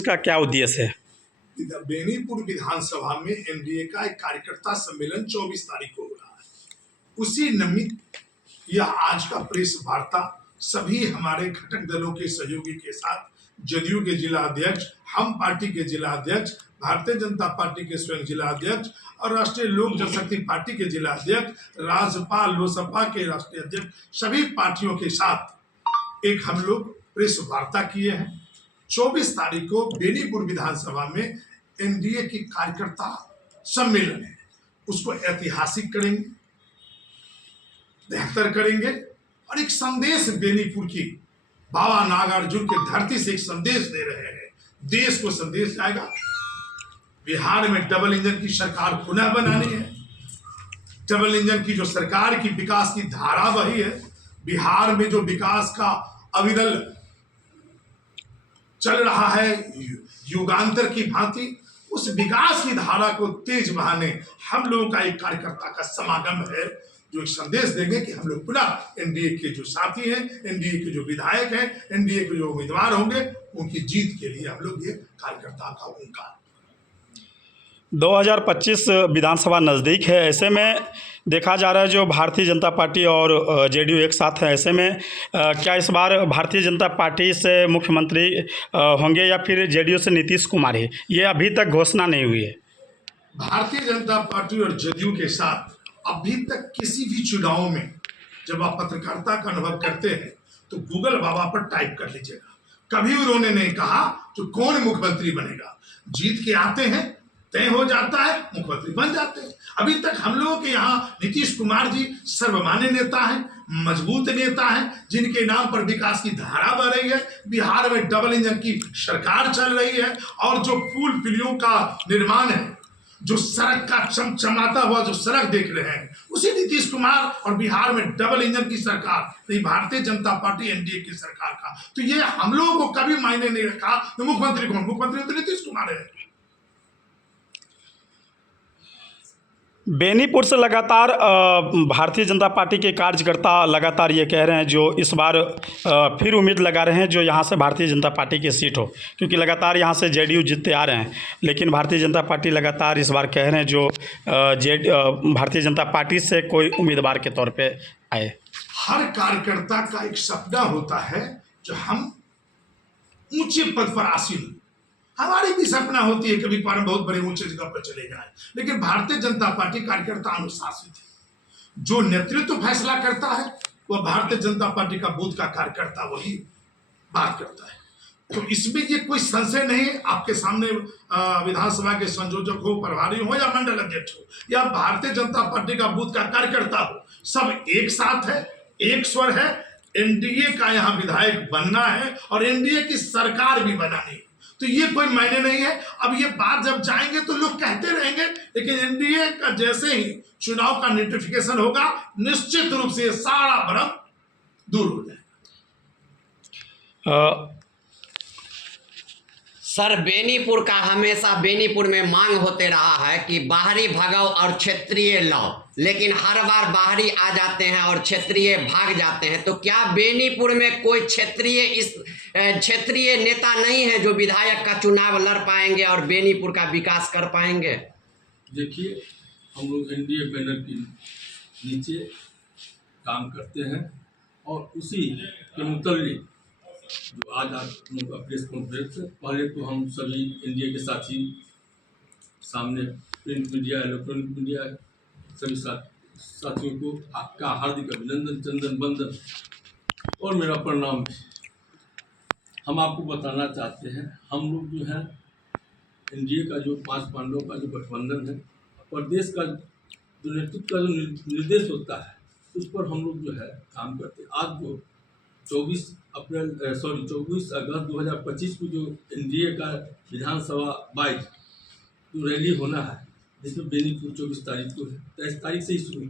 का क्या उद्देश्य है? बेनीपुर विधानसभा में एनडीए का एक कार्यकर्ता सम्मेलन 24 तारीख को हो रहा है। उसी निमित्त यह आज का प्रेस वार्ता सभी हमारे घटक दलों के सहयोगी के साथ जदयू के जिला अध्यक्ष, हम पार्टी के जिला अध्यक्ष, भारतीय जनता पार्टी के स्वयं जिला अध्यक्ष और राष्ट्रीय लोक जनशक्ति पार्टी के जिला अध्यक्ष, राजपा लोसपा के राष्ट्रीय अध्यक्ष, सभी पार्टियों के साथ एक हम लोग प्रेस वार्ता किए हैं। 24 तारीख को बेनीपुर विधानसभा में एनडीए की कार्यकर्ता सम्मेलन है, उसको ऐतिहासिक करेंगे, बेहतर करेंगे और एक संदेश बेनीपुर की बाबा नागार्जुन के धरती से एक संदेश दे रहे हैं। देश को संदेश जाएगा, बिहार में डबल इंजन की सरकार पुनः बनानी है। डबल इंजन की जो सरकार की विकास की धारा वही है। बिहार में जो विकास का अविरल चल रहा है युगांतर की भांति, उस विकास की धारा को तेज बहाने हम लोगों का एक कार्यकर्ता का समागम है, जो एक संदेश देंगे कि हम लोग पुनः एनडीए के जो साथी हैं, एनडीए के जो विधायक हैं, एनडीए के जो उम्मीदवार होंगे, उनकी जीत के लिए हम लोग ये कार्यकर्ता का उनका 2025 विधानसभा नज़दीक है। ऐसे में देखा जा रहा है जो भारतीय जनता पार्टी और जेडीयू एक साथ है, ऐसे में क्या इस बार भारतीय जनता पार्टी से मुख्यमंत्री होंगे या फिर जेडीयू से नीतीश कुमार ही? ये अभी तक घोषणा नहीं हुई है। भारतीय जनता पार्टी और जदयू के साथ अभी तक किसी भी चुनाव में जब आप पत्रकारिता का अनुभव करते हैं तो गूगल बाबा पर टाइप कर लीजिएगा, कभी उन्होंने नहीं कहा कि कौन मुख्यमंत्री बनेगा। जीत के आते हैं, तय हो जाता है, मुख्यमंत्री बन जाते हैं। अभी तक हम लोगों के यहाँ नीतीश कुमार जी सर्वमान्य नेता हैं, मजबूत नेता हैं, जिनके नाम पर विकास की धारा बह रही है। बिहार में डबल इंजन की सरकार चल रही है और जो पुल पुलियों का निर्माण है, जो सड़क का चमचमाता हुआ जो सड़क देख रहे हैं, उसी नीतीश कुमार और बिहार में डबल इंजन की सरकार, नहीं भारतीय जनता पार्टी एनडीए की सरकार का। तो ये हम लोगों को कभी मायने नहीं रखा तो मुख्यमंत्री कौन, मुख्यमंत्री तो नीतीश कुमार है। बेनीपुर से लगातार भारतीय जनता पार्टी के कार्यकर्ता लगातार ये कह रहे हैं जो इस बार फिर उम्मीद लगा रहे हैं जो यहाँ से भारतीय जनता पार्टी की सीट हो, क्योंकि लगातार यहाँ से जेडीयू जीतते आ रहे हैं, लेकिन भारतीय जनता पार्टी लगातार इस बार कह रहे हैं जो भारतीय जनता पार्टी से कोई उम्मीदवार के तौर पे आए। हर कार्यकर्ता का एक सपना होता है जो हम ऊंचे पद पर आसीन, हमारी भी सपना होती है कभी पर बहुत बड़े ऊंचे जगह पर चले जाए, लेकिन भारतीय जनता पार्टी कार्यकर्ता अनुशासित है। जो नेतृत्व फैसला करता है वह भारतीय जनता पार्टी का बूथ का कार्यकर्ता वही बात करता है। तो इसमें ये कोई संशय नहीं है। आपके सामने विधानसभा के संयोजक हो, प्रभारी हो या मंडल अध्यक्ष हो या भारतीय जनता पार्टी का बूथ का कार्यकर्ता हो, सब एक साथ है, एक स्वर है। एनडीए का यहाँ विधायक बनना है और एनडीए की सरकार भी बनानी है, तो ये कोई मायने नहीं है। अब ये बात जब जाएंगे तो लोग कहते रहेंगे, लेकिन एनडीए का जैसे ही चुनाव का नोटिफिकेशन होगा, निश्चित रूप से सारा भ्रम दूर हो जाएगा। सर, बेनीपुर का हमेशा बेनीपुर में मांग होते रहा है कि बाहरी भगाओ और क्षेत्रीय लाओ, लेकिन हर बार बाहरी आ जाते हैं और क्षेत्रीय भाग जाते हैं। तो क्या बेनीपुर में कोई क्षेत्रीय नेता नहीं है जो विधायक का चुनाव लड़ पाएंगे और बेनीपुर का विकास कर पाएंगे? देखिए, हम लोग एनडीए बैनर के नीचे काम करते हैं और उसी के मुताबिक जो आज आप लोगों का प्रेस कॉन्फ्रेंस, पहले तो हम सभी एनडीए के साथी सामने प्रिंट मीडिया, इलेक्ट्रॉनिक मीडिया, सभी साथियों को आपका हार्दिक अभिनंदन, चंदन बंदन और मेरा प्रणाम। हम आपको बताना चाहते हैं, हम लोग जो है एनडीए का जो 5 पांडवों का जो गठबंधन है, प्रदेश का जो नेतृत्व का जो निर्देश होता है, उस पर हम लोग जो है काम करते हैं। आज जो 24 अगस्त 2025 को जो एनडीए का विधानसभा 22 जो रैली होना है, जिसमें बेनीपुर 24 तारीख को है, 23 तारीख से ही शुरू हुआ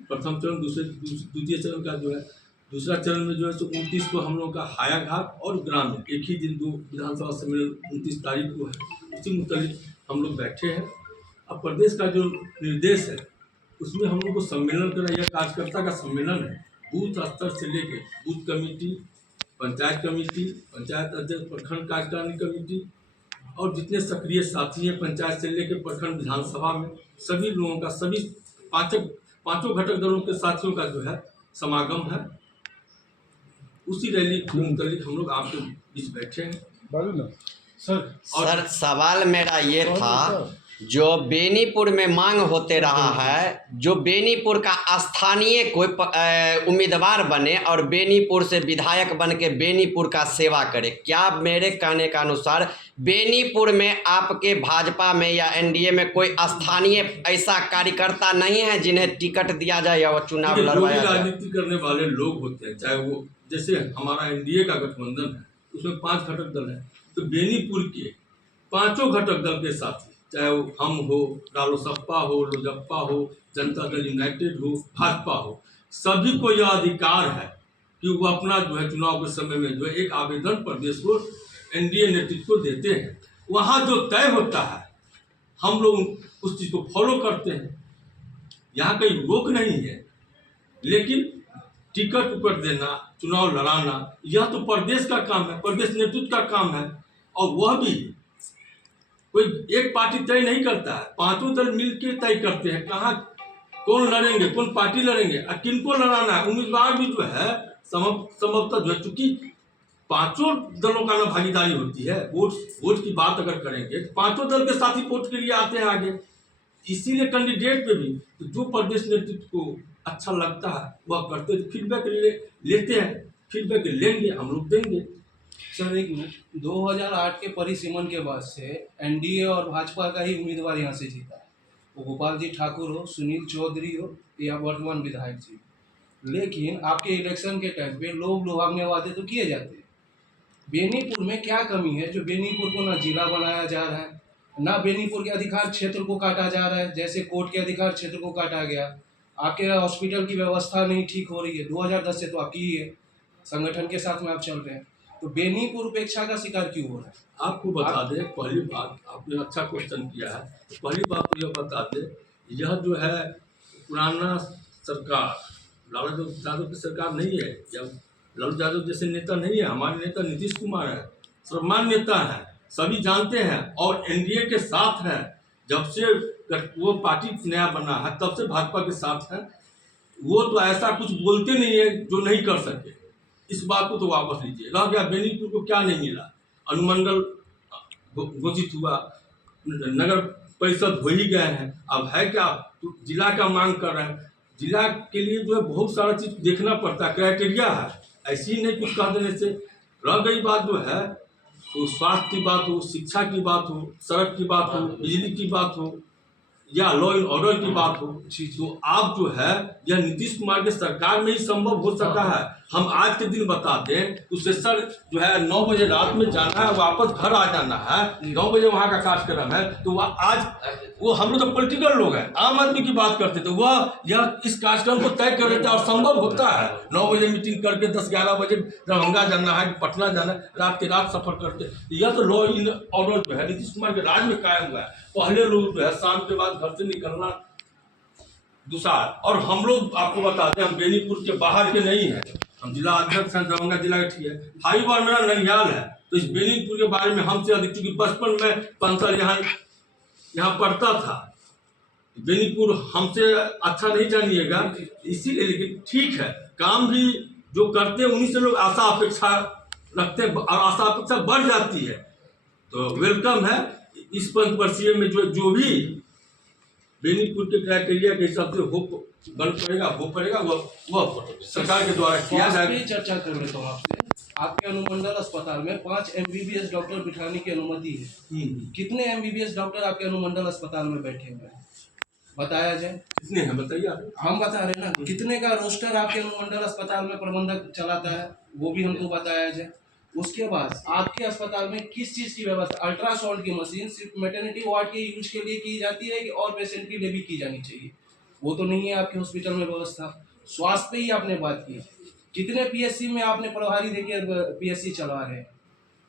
प्रथम चरण, द्वितीय चरण का जो है दूसरा चरण में जो है सो 29 को हम लोग का हायाघाट और ग्रामीण एक ही दिन 2 विधानसभा सम्मेलन 29 तारीख को है। उसी मुताबिक हम लोग बैठे हैं। अब प्रदेश का जो निर्देश है उसमें हम लोग को सम्मेलन करना, यह कार्यकर्ता का सम्मेलन है। बूथ स्तर से लेके booth committee, panchayat committee, panchayat अध्यक्ष, प्रखंड कार्यकारिणी कमेटी और जितने सक्रिय साथी हैं पंचायत से लेकर प्रखंड विधानसभा में, सभी लोगों का, सभी पांचों घटक दलों के साथियों का जो है समागम है। उसी रैली के मुताबिक हम लोग आपके बीच बैठे हैं। सर सवाल मेरा ये था, जो बेनीपुर में मांग होते रहा है, जो बेनीपुर का स्थानीय कोई उम्मीदवार बने और बेनीपुर से विधायक बन के बेनीपुर का सेवा करे, क्या मेरे कहने का अनुसार बेनीपुर में आपके भाजपा में या एनडीए में कोई स्थानीय ऐसा कार्यकर्ता नहीं है जिन्हें टिकट दिया जाए या वो चुनाव लड़वाया जाए? राजनीति करने वाले लोग होते हैं, चाहे वो जैसे हमारा एनडीए का गठबंधन है, उसमें 5 घटक दल है, तो बेनीपुर के 5 घटक दल के साथी, चाहे वो हम हो, रालोसपा हो, लोजपा हो, जनता दल यूनाइटेड हो, भाजपा हो, सभी को यह अधिकार है कि वो अपना जो है चुनाव के समय में जो है एक आवेदन प्रदेश को एनडीए नेतृत्व को देते हैं। वहाँ जो तय होता है हम लोग उस चीज़ को फॉलो करते हैं, यहाँ कोई रोक नहीं है। लेकिन टिकट उकट देना, चुनाव लड़ाना, यह तो प्रदेश का काम है, प्रदेश नेतृत्व का काम है। और वह भी कोई एक पार्टी तय नहीं करता है, 5 दल मिलकर तय करते हैं कहाँ कौन लड़ेंगे, कौन पार्टी लड़ेंगे और किनको लड़ाना है। उम्मीदवार भी जो है संभवतः जो है, चूंकि 5 दलों का ना भागीदारी होती है, वोट की बात अगर करेंगे तो 5 दल के साथ ही वोट के लिए आते हैं आगे। इसीलिए कैंडिडेट पे भी तो जो प्रदेश नेतृत्व को अच्छा लगता है वह करते हैं, फीडबैक लेते हैं, फीडबैक लेंगे, हम लोग देंगे। सर एक मिनट, 2008 के परिसीमन के बाद से एनडीए और भाजपा का ही उम्मीदवार यहाँ से जीता है, वो गोपाल जी ठाकुर हो, सुनील चौधरी हो या वर्तमान विधायक जी। लेकिन आपके इलेक्शन के टाइम पे लोग लुभावने वादे तो किए जाते हैं। बेनीपुर में क्या कमी है जो बेनीपुर को ना जिला बनाया जा रहा है, ना बेनीपुर के अधिकार क्षेत्र को काटा जा रहा है, जैसे कोर्ट के अधिकार क्षेत्र को काटा गया। आपके हॉस्पिटल की व्यवस्था नहीं ठीक हो रही है, 2010 से तो आपकी ही है, संगठन के साथ में आप चल रहे हैं, तो बेनीपुर उपेक्षा का शिकार क्यों हो रहा है? आपको बता दें, पहली बात आपने अच्छा क्वेश्चन किया है, तो पहली बात तो यह बता दें, यह जो है पुराना सरकार, लालू यादव की सरकार नहीं है, या लालू यादव जैसे नेता नहीं है। हमारे नेता नीतीश कुमार है, सम्मान नेता है, सभी जानते हैं और एनडीए के साथ है। जब से वो पार्टी नया बना है तब से भाजपा के साथ है। वो तो ऐसा कुछ बोलते नहीं है जो नहीं कर सके, इस बात को तो वापस लीजिए। रह गया बेनीपुर को क्या नहीं मिला, अनुमंडल घोषित हुआ, नगर परिषद हो ही गए हैं, अब है क्या, तो जिला का मांग कर रहे हैं। जिला के लिए जो है बहुत सारा चीज देखना पड़ता है, क्राइटेरिया है, ऐसे ही नहीं कुछ कह देने से। रह गई बात जो है तो स्वास्थ्य की बात हो, शिक्षा की बात हो, सड़क की बात हो, बिजली की बात हो या लॉ एंड ऑर्डर की बात हो, तो आप जो है यह नीतीश कुमार के सरकार में ही संभव हो सका है। हम आज के दिन बता दें तो सेशन जो है 9 बजे रात में जाना है, वापस घर आ जाना है, 9 बजे वहाँ का कार्यक्रम है, तो वह आज वो हम लोग तो पॉलिटिकल लोग हैं, आम आदमी की बात करते तो वह यह इस कार्यक्रम को तय कर देता और संभव होता है। 9 बजे मीटिंग करके 10-11 बजे दरभंगा जाना है, पटना जाना है, रात के रात सफर करते, यह तो लॉ एंड ऑर्डर जो है नीतीश कुमार के राज में कायम हुआ है। पहले लोग जो है शाम के बाद घर से निकलना दुसार, और हम लोग आपको बताते हैं हम बेनीपुर के बाहर के नहीं हैं, हम जिला अध्यक्ष हैं, दरभंगा जिला के ठीक है, 5 बार मेरा ननिहाल है, तो इस बेनीपुर के बारे में हमसे अधिक, चूंकि बचपन में 5 साल यहाँ पढ़ता था, बेनीपुर हमसे अच्छा नहीं जानिएगा इसीलिए। लेकिन ठीक है, काम भी जो करते हैं उन्हीं से लोग आशा अपेक्षा रखते हैं और आशा अपेक्षा बढ़ जाती है, तो वेलकम है। इस 5 वर्षीय में जो भी बेनीपुर के क्राइटेरिया के हिसाब से बन पड़ेगा, हो पड़ेगा, वह सरकार के द्वारा किया जाएगा। चर्चा कर लेता हूँ आपसे, आपके अनुमंडल अस्पताल में 5 MBBS डॉक्टर बिठाने की अनुमति है, कितने MBBS डॉक्टर आपके अनुमंडल अस्पताल में बैठे हुए हैं बताया जाए? कितने हैं बताइए आप? हम बता रहे हैं ना, कितने का रोस्टर आपके अनुमंडल अस्पताल में प्रबंधक चलाता है वो भी हमको बताया जाए। उसके बाद आपके अस्पताल में किस चीज़ की व्यवस्था, अल्ट्रासाउंड की मशीन सिर्फ मैटरनिटी वार्ड के यूज के लिए की जाती है कि और पेशेंट के लिए भी की जानी चाहिए, वो तो नहीं है आपके हॉस्पिटल में व्यवस्था। स्वास्थ्य पे ही आपने बात की, कितने PSC में आपने प्रभारी देकर PSC चला रहे हैं,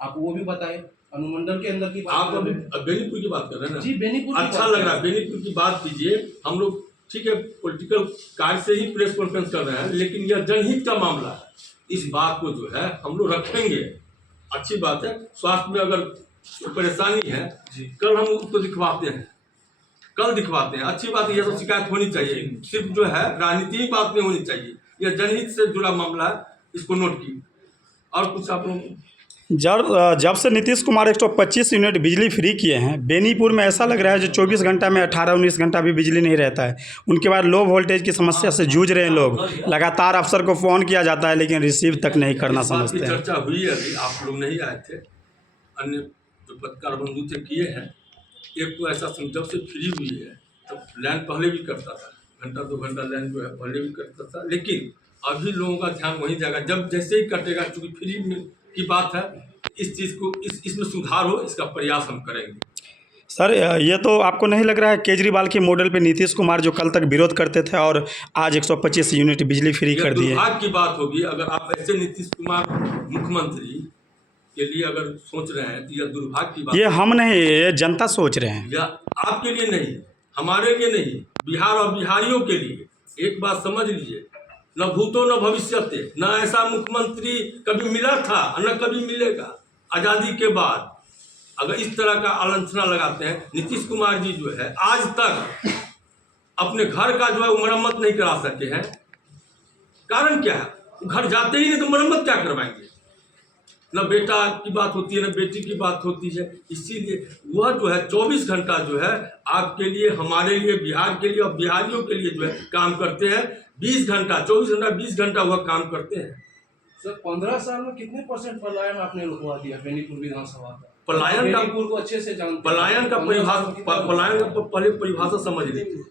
आप वो भी बताएं। अनुमंडल के अंदर की बात, आप अभी बेनीपुर की बात कर रहे हैं ना? जी बेनीपुर अच्छा लग रहा है, बेनीपुर की बात कीजिए। हम लोग ठीक है पॉलिटिकल कार्य से ही प्रेस कॉन्फ्रेंस कर रहे हैं, लेकिन यह जनहित का मामला है, इस बात को जो है हम लोग रखेंगे। अच्छी बात है, स्वास्थ्य में अगर परेशानी है कल हम उसको दिखवाते हैं, कल दिखवाते हैं। अच्छी बात है, ये सब शिकायत होनी चाहिए, सिर्फ जो है राजनीतिक बात नहीं होनी चाहिए, यह जनहित से जुड़ा मामला है, इसको नोट की। और कुछ आप लोग जब से नीतीश कुमार 125 यूनिट बिजली फ्री किए हैं, बेनीपुर में ऐसा लग रहा है जो 24 घंटा में 18-19 घंटा भी बिजली नहीं रहता है। उनके बाद लो वोल्टेज की समस्या से जूझ रहे हैं लोग। लगातार अफसर को फ़ोन किया जाता है लेकिन रिसीव तक नहीं करना इस बात की समझते हैं। चर्चा हुई है, अभी आप लोग नहीं आए थे, अन्य जो पत्रकार बंधु से किए हैं। एक तो ऐसा जब से फ्री हुई है तब लाइन पहले भी करता था, घंटा 2 घंटा लाइन जो है पहले भी करता था, लेकिन अभी लोगों का ध्यान वहीं जाएगा जब जैसे ही कटेगा। चूँकि फ्री में की बात है, इस चीज़ को इसमें सुधार हो, इसका प्रयास हम करेंगे। सर, ये तो आपको नहीं लग रहा है केजरीवाल के मॉडल पे नीतीश कुमार जो कल तक विरोध करते थे और आज 125 यूनिट बिजली फ्री कर दिए? दुर्भाग्य की बात होगी अगर आप ऐसे नीतीश कुमार मुख्यमंत्री के लिए अगर सोच रहे हैं तो यह दुर्भाग्य की बात। ये हम नहीं, ये जनता सोच रहे हैं। या आपके लिए नहीं, हमारे लिए नहीं, बिहार और बिहारियों के लिए। एक बात समझ लीजिए, न भूतो न भविष्यते, न ऐसा मुख्यमंत्री कभी मिला था न कभी मिलेगा आज़ादी के बाद। अगर इस तरह का आलोचना लगाते हैं, नीतीश कुमार जी जो है आज तक अपने घर का जो है वो मरम्मत नहीं करा सके हैं। कारण क्या है? घर जाते ही नहीं तो मरम्मत क्या करवाएंगे? न बेटा की बात होती है न बेटी की बात होती है। इसीलिए वह जो है 24 घंटा जो है आपके लिए, हमारे लिए, बिहार के लिए और बिहारियों के लिए जो है काम करते हैं। 20 घंटा 24 घंटा 20 घंटा वह काम करते हैं। सर 15 साल में कितने % पलायन आपने रुकवा दिया बेनीपुर विधानसभा का? पलायन का बेनीपुर को अच्छे से जानते हैं। पलायन का पहले परिभाषा समझ लीजिए।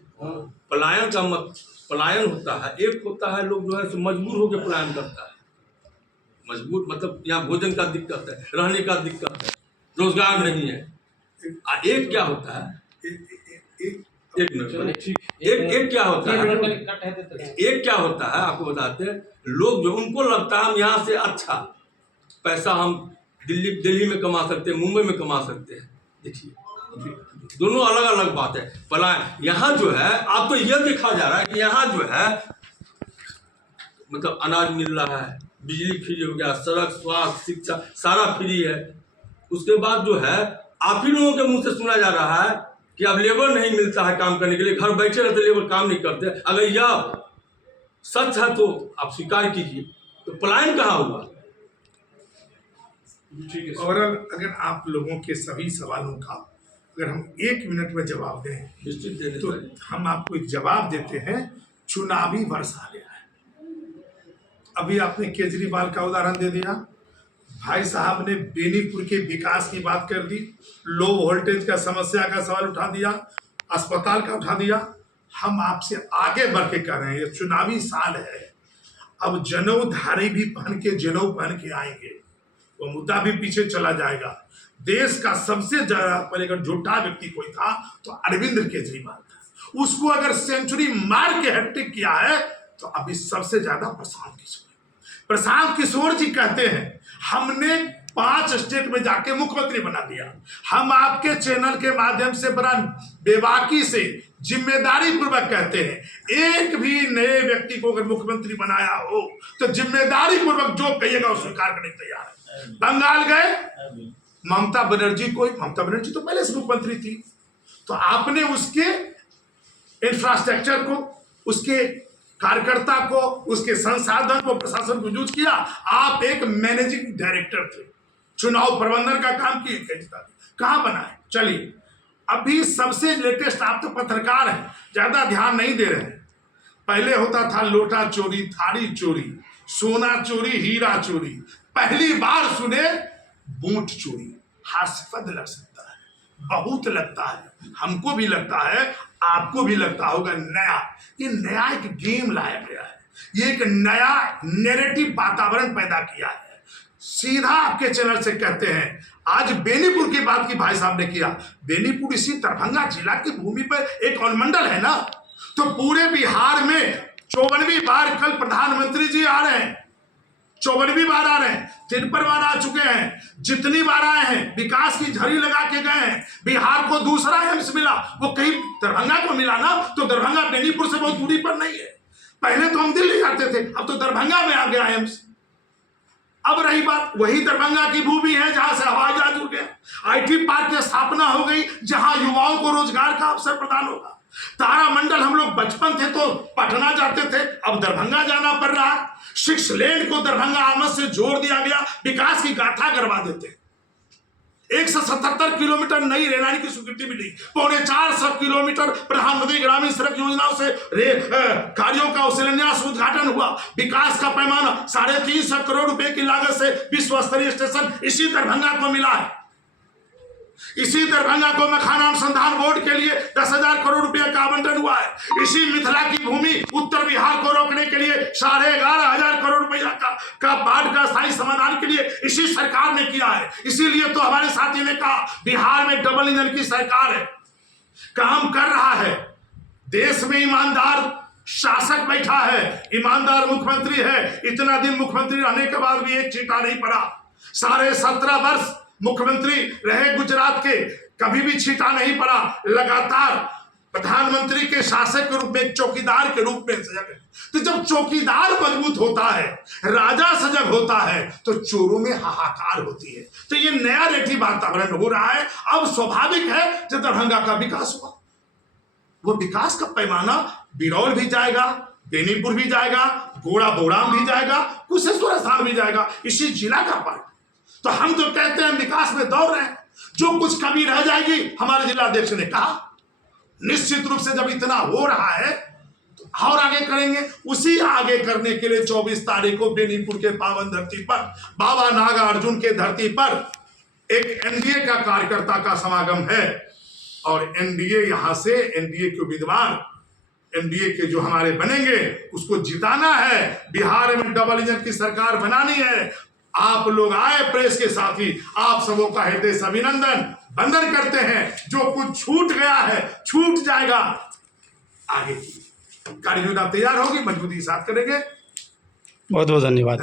पलायन का पलायन होता है, एक होता है लोग जो है मजबूर होकर पलायन करता है। मजबूर मतलब यहाँ भोजन का दिक्कत है, रहने का दिक्कत है, रोजगार नहीं है। एक क्या होता है, एक क्या होता है, एक क्या होता है आपको बताते हैं। लोग जो उनको लगता है हम यहाँ से अच्छा पैसा हम दिल्ली में कमा सकते हैं, मुंबई में कमा सकते हैं। देखिए दोनों अलग अलग बात है। पलायन यहाँ जो है आप तो यह देखा जा रहा है कि यहाँ जो है मतलब अनाज मिल रहा है, बिजली फ्री हो गया, सड़क, स्वास्थ्य, शिक्षा सारा फ्री है। उसके बाद जो है आप ही लोगों के मुंह से सुना जा रहा है कि अब लेबर नहीं मिलता है काम करने के लिए, घर बैठे रहते लेबर काम नहीं करते। अगर यह सच है तो आप स्वीकार कीजिए, तो पलायन कहाँ हुआ? ठीक है। और अगर आप लोगों के सभी सवालों का अगर हम 1 मिनट में जवाब दें निश्चित देने तो चाहिए। हम आपको एक जवाब देते हैं। चुनावी वर्ष आ गया है। अभी आपने केजरीवाल का उदाहरण दे दिया, भाई साहब ने बेनीपुर के विकास की बात कर दी, लो वोल्टेज का समस्या का सवाल उठा दिया, अस्पताल का उठा दिया। हम आपसे आगे बढ़ के कह रहे हैं, ये चुनावी साल है, अब जनेऊधारी भी पहन के जनेऊ पहन के आएंगे, वो मुद्दा भी पीछे चला जाएगा। देश का सबसे ज्यादा पर अगर झूठा व्यक्ति कोई था तो अरविंद केजरीवाल था। उसको अगर सेंचुरी मार के हैट्रिक किया है तो अभी सबसे ज्यादा प्रशांत किशोर जी कहते हैं हमने 5 स्टेट में जाके मुख्यमंत्री बना दिया। हम आपके चैनल के माध्यम से बड़ा बेबाकी से जिम्मेदारी पूर्वक कहते हैं, एक भी नए व्यक्ति को अगर मुख्यमंत्री बनाया हो तो जिम्मेदारी पूर्वक जो कहिएगा वो स्वीकार करने तैयार है। बंगाल गए, ममता बनर्जी तो पहले से मुख्यमंत्री थी, तो आपने उसके इंफ्रास्ट्रक्चर को, उसके कार्यकर्ता को, उसके संसाधन को, प्रशासन को यूज किया। आप एक मैनेजिंग डायरेक्टर थे, चुनाव प्रबंधन का काम किए, कहां बनाए? चलिए अभी सबसे लेटेस्ट, आप तो पत्रकार हैं, ज्यादा ध्यान नहीं दे रहे हैं। पहले होता था लोटा चोरी, थाली चोरी, सोना चोरी, हीरा चोरी, पहली बार सुने बूट चोरी। हास्यास्पद लग सकता है, बहुत लगता है, हमको भी लगता है, आपको भी लगता होगा। ये नया एक गेम लाया गया है, ये एक नया नैरेटिव वातावरण पैदा किया है। सीधा आपके चैनल से कहते हैं, आज बेनीपुर की बात की भाई साहब ने किया, बेनीपुर इसी दरभंगा जिला की भूमि पर एक अनुमंडल है ना, तो पूरे बिहार में 54वीं बार कल प्रधानमंत्री जी आ रहे हैं, 54वीं बार आ रहे हैं, 53 बार आ चुके हैं। जितनी बार आए हैं विकास की झड़ी लगा के गए हैं। बिहार को दूसरा एम्स मिला, वो कहीं दरभंगा को मिला ना, तो दरभंगा बेनीपुर से बहुत दूरी पर नहीं है। पहले तो हम दिल्ली जाते थे, अब तो दरभंगा में आ गया एम्स। अब रही बात, वही दरभंगा की भूमि है जहां से हवाई जहाज उड़ गया। आईटी पार्क की स्थापना हो गई जहां युवाओं को रोजगार का अवसर प्रदान होगा। तारामंडल, हम लोग बचपन थे तो पटना जाते थे, अब दरभंगा जाना पड़ रहा है। 6 लेन को दरभंगा आमद से जोड़ दिया गया, विकास की गाथा करवा देते। 177 किलोमीटर नई रेललाइन की स्वीकृति मिली, 450 किलोमीटर प्रधानमंत्री ग्रामीण सड़क योजनाओं से कार्यों का शिलान्यास उद्घाटन हुआ। विकास का पैमाना 350 करोड़ रुपए की लागत से विश्व स्तरीय स्टेशन इसी दरभंगा को मिला है। इसी दरभंगा को मखाना अनुसंधान बोर्ड के लिए 10,000 करोड़ रुपए का आवंटन हुआ है। इसी मिथिला की भूमि उत्तर बिहार को रोकने के लिए 11,500 करोड़ रुपया का बाढ़ का स्थायी समाधान के लिए इसी सरकार ने किया है। इसीलिए तो हमारे साथी ने कहा बिहार में डबल इंजन की सरकार है, काम कर रहा है। देश में ईमानदार शासक बैठा है, ईमानदार मुख्यमंत्री है। इतना दिन मुख्यमंत्री रहने के बाद भी एक चीटा नहीं पड़ा। 17.5 वर्ष मुख्यमंत्री रहे गुजरात के, कभी भी छीटा नहीं पड़ा। लगातार प्रधानमंत्री के शासक के रूप में, एक चौकीदार के रूप में सजग है। तो जब चौकीदार मजबूत होता है, राजा सजग होता है, तो चोरों में हाहाकार होती है। तो ये नया रेटिव वातावरण हो रहा है। अब स्वाभाविक है जब दरभंगा का विकास हुआ, वो विकास का पैमाना बिरौल भी जाएगा, बेनीपुर भी जाएगा, गोड़ा बोड़ाम भी जाएगा, कुशेश्वर स्थान भी जाएगा, इसी जिला का पार्ट। तो हम तो कहते हैं विकास में दौड़ रहे हैं, जो कुछ कमी रह जाएगी, हमारे जिलाध्यक्ष ने कहा निश्चित रूप से जब इतना हो रहा है तो और आगे करेंगे। उसी आगे करने के लिए 24 तारीख को बेनीपुर के पावन धरती पर, बाबा नागार्जुन के धरती पर एक एनडीए का कार्यकर्ता का समागम है। और एनडीए यहां से, एनडीए के उम्मीदवार, एनडीए के जो हमारे बनेंगे, उसको जिताना है। बिहार में डबल इंजन की सरकार बनानी है। आप लोग आए प्रेस के साथी, आप सबों का हृदय से अभिनंदन वंदन करते हैं। जो कुछ छूट गया है छूट जाएगा, आगे की कार्य योजना तैयार होगी, मजबूती के साथ करेंगे। बहुत बहुत धन्यवाद।